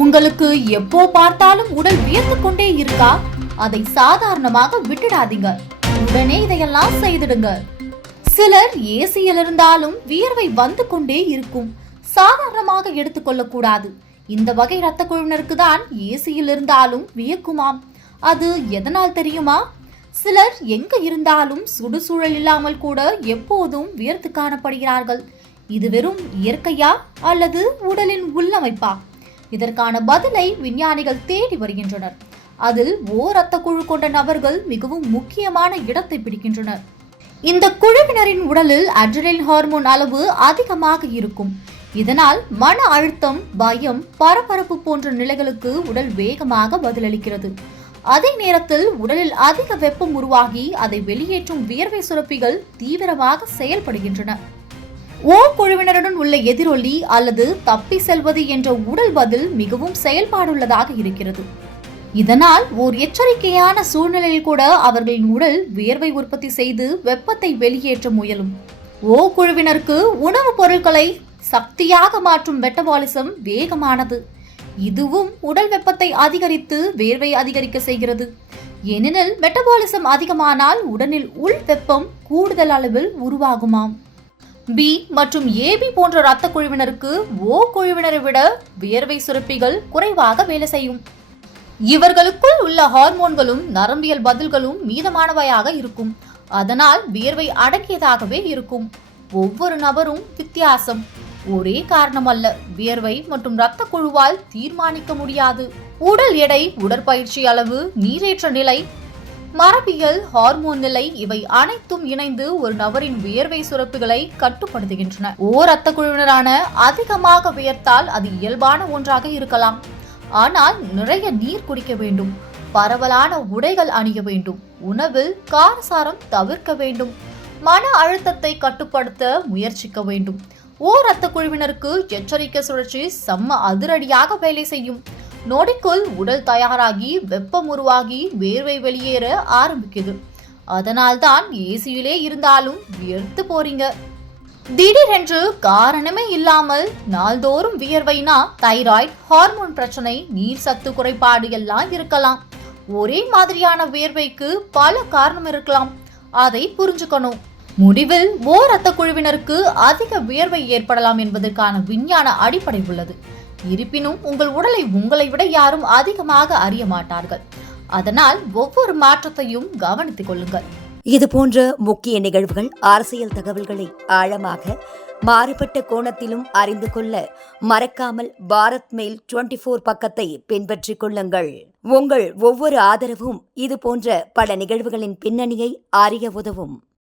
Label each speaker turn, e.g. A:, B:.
A: உங்களுக்கு எப்போ பார்த்தாலும் உடல் வியர்த்து கொண்டே இருக்கா? அதை சாதாரணமாக விட்டுடாதீங்க. உடனே இதையெல்லாம் செய்திடுங்க. சிலர் ஏசியில் இருந்தாலும் வியர்வை வந்து கொண்டே இருக்கும். சாதாரணமாக எடுத்துக்கொள்ள கூடாது. இந்த வகை இரத்த குழுவினருக்கு தான் ஏசியில் இருந்தாலும் வியக்குமாம். அது எதனால் தெரியுமா? சிலர் எங்க இருந்தாலும் சுடுசூழல் இல்லாமல் கூட எப்போதும் வியர்த்து காணப்படுகிறார்கள். இது வெறும் இயற்கையா அல்லது உடலின் உள்ளமைப்பா? இதற்கான பதிலை விஞ்ஞானிகள் தேடி வருகின்றனர். அதில் ஓ ரத்த குழு கொண்ட நபர்கள் மிகவும் முக்கியமான இடத்தை பிடிக்கின்றனர். இந்த குழுவினரின் உடலில் அட்ரலின் ஹார்மோன் அளவு அதிகமாக இருக்கும். இதனால் மன அழுத்தம் பயம் பரபரப்பு போன்ற நிலைகளுக்கு உடல் வேகமாக பதிலளிக்கிறது. அதே நேரத்தில் உடலில் அதிக வெப்பம் உருவாகி அதை வெளியேற்றும் வியர்வை சுரப்பிகள் தீவிரமாக செயல்படுகின்றன. ஓ குழுவினருடன் உள்ள எதிரொலி அல்லது தப்பி செல்வது என்ற உடல் பதில் மிகவும் செயல்பாடுள்ளதாக இருக்கிறது. இதனால் ஓர் எச்சரிக்கையான சூழ்நிலையில் கூட அவர்களின் உடல் வியர்வை உற்பத்தி செய்து வெப்பத்தை வெளியேற்ற முயலும். ஓ குழுவினருக்கு உணவுப் பொருட்களை சக்தியாக மாற்றும் மெட்டபாலிசம் வேகமானது. இதுவும் உடல் வெப்பத்தை அதிகரித்து வேர்வை அதிகரிக்க செய்கிறது. ஏனெனில் மெட்டபாலிசம் அதிகமானால் உடலில் உள் வெப்பம் கூடுதல் அளவில் உருவாகுமாம். பி மற்றும் ஏபி போன்ற இரத்த குழுவினருக்கு ஓ குழுவினரை விட வியர்வை சுரப்பிகள் குறைவாக வேலை செய்யும். இவர்களுக்குள் உள்ள ஹார்மோன்களும் நரம்பியல் பதில்களும் மீதமானவையாக இருக்கும். அதனால் வியர்வை அடக்கியதாகவே இருக்கும். ஒவ்வொரு நபரும் வித்தியாசம். ஒரே காரணம் அல்ல வியர்வை மற்றும் இரத்த குழுவால் தீர்மானிக்க முடியாது. உடல் எடை உடற்பயிற்சி அளவு நீரேற்ற நிலை மரபியல் ஹார்மோன் நிலை இவை அனைத்தும் இணைந்து ஒரு நபரின் வியர்வை சுரப்புகளை கட்டுப்படுத்துகின்றன. ஓர் இரத்த குழுவினரான அதிகமாக வியர்த்தால் அது இயல்பான ஒன்றாக இருக்கலாம். ஆனால் நிறைய நீர் குடிக்க வேண்டும். பரவலான உடைகள் அணிய வேண்டும். உணவில் காரசாரம் தவிர்க்க வேண்டும். மன அழுத்தத்தை கட்டுப்படுத்த முயற்சிக்க வேண்டும். ஓர் இரத்த குழுவினருக்கு எச்சரிக்கை சுழற்சி செம்ம அதிரடியாக வேலை செய்யும். நொடிக்குள் உடல் தயாராகி வெப்பம் உருவாகி வேர்வை வெளியேற ஆரம்பிக்குது. அதனால்தான் ஏசியிலே இருந்தாலும் வியர்த்து போறீங்க. திடீரென்று காரணமே இல்லாமல் நாள்தோறும் வியர்வைனா தைராய்டு ஹார்மோன் பிரச்சனை நீர் சத்து குறைபாடு எல்லாம் இருக்கலாம். ஒரே மாதிரியான வியர்வைக்கு பல காரணம் இருக்கலாம். அதை புரிஞ்சுக்கணும். முடிவில் ஓ ரத்த குழுவினருக்கு அதிக வியர்வை ஏற்படலாம் என்பதற்கான விஞ்ஞான அடிப்படை உள்ளது. இருப்பினும் உங்கள் உடலை உங்களை விட யாரும் அதிகமாக அறிய மாட்டார்கள். அதனால் ஒவ்வொரு மாற்றத்தையும் கவனித்துக் கொள்ளுங்கள்.
B: இது போன்ற முக்கிய நிகழ்வுகள் அரசியல் தகவல்களை ஆழமாக மாறுபட்ட கோணத்திலும் அறிந்து கொள்ள மறக்காமல் பாரத் மெயில் டுவெண்டி ஃபோர் பக்கத்தை பின்பற்றிக் கொள்ளுங்கள். உங்கள் ஒவ்வொரு ஆதரவும் இது போன்ற பல நிகழ்வுகளின் பின்னணியை அறிய உதவும்.